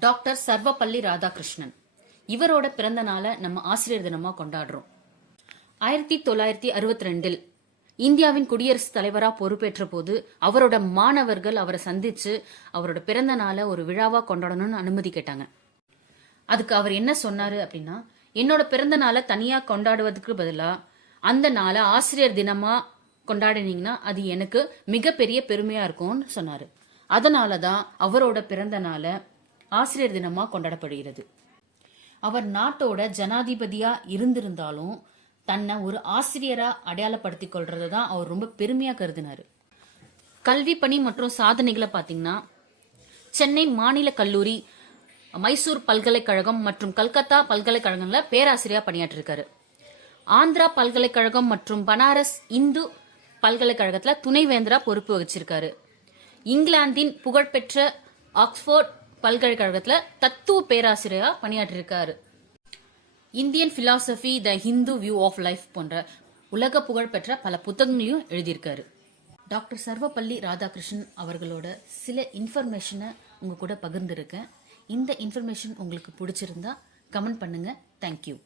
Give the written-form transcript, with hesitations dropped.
Doctor Sarvepalli Radhakrishnan. இவரோட பிறந்த நாளை நம்ம ஆசிரியர் தினமா கொண்டாடுறோம். 1962 இந்தியாவின் குடியரசுத் தலைவரா பொறுப்பேற்ற போது அவரோட மாணவர்கள் அவரை சந்திச்சு அவரோட பிறந்த நாளை ஒரு விழாவா கொண்டாடணும்னு அனுமதி கேட்டாங்க. அதுக்கு அவர் என்ன சொன்னாரு அப்படின்னா, என்னோட பிறந்த நாளை தனியா கொண்டாடுவதற்கு பதிலா அந்த நாளை ஆசிரியர் தினமா கொண்டாடினீங்கன்னா அது எனக்கு மிகப்பெரிய பெருமையா இருக்கும்னு சொன்னாரு. அதனாலதான் அவரோட பிறந்த நாளை ஆசிரியர் தினமா கொண்டாடப்படுகிறது. அவர் நாட்டோட ஜனாதிபதியா இருந்திருந்தாலும் தன்னை ஒரு ஆசிரியரா அடையாளப்படுத்திக் கொள்றதை தான் அவர் ரொம்ப பெருமையா கருதினாரு. கல்வி பணி மற்றும் சாதனைகளை பார்த்தீங்கன்னா, சென்னை மாநில கல்லூரி, மைசூர் பல்கலைக்கழகம் மற்றும் கல்கத்தா பல்கலைக்கழகங்கள பேராசிரியா பணியாற்றிருக்காரு. ஆந்திரா பல்கலைக்கழகம் மற்றும் பனாரஸ் இந்து பல்கலைக்கழகத்துல துணைவேந்தரா பொறுப்பு வகிச்சிருக்காரு. இங்கிலாந்தின் புகழ்பெற்ற ஆக்ஸ்போர்ட் பல்கலைக்கழகத்துல தத்துவ பேராசிரியரா பணியாற்றிருக்காரு. Indian philosophy, the Hindu view of life போன்ற உலக புகழ்பெற்ற பல புத்தகங்களையும் எழுதியிருக்காரு. டாக்டர் சர்வப்பள்ளி ராதாகிருஷ்ணன் அவர்களோட சில இன்ஃபர்மேஷனை உங்க கூட பகிர்ந்துருக்கேன். இந்த இன்ஃபர்மேஷன் உங்களுக்கு பிடிச்சிருந்தா கமெண்ட் பண்ணுங்க. தேங்க்யூ.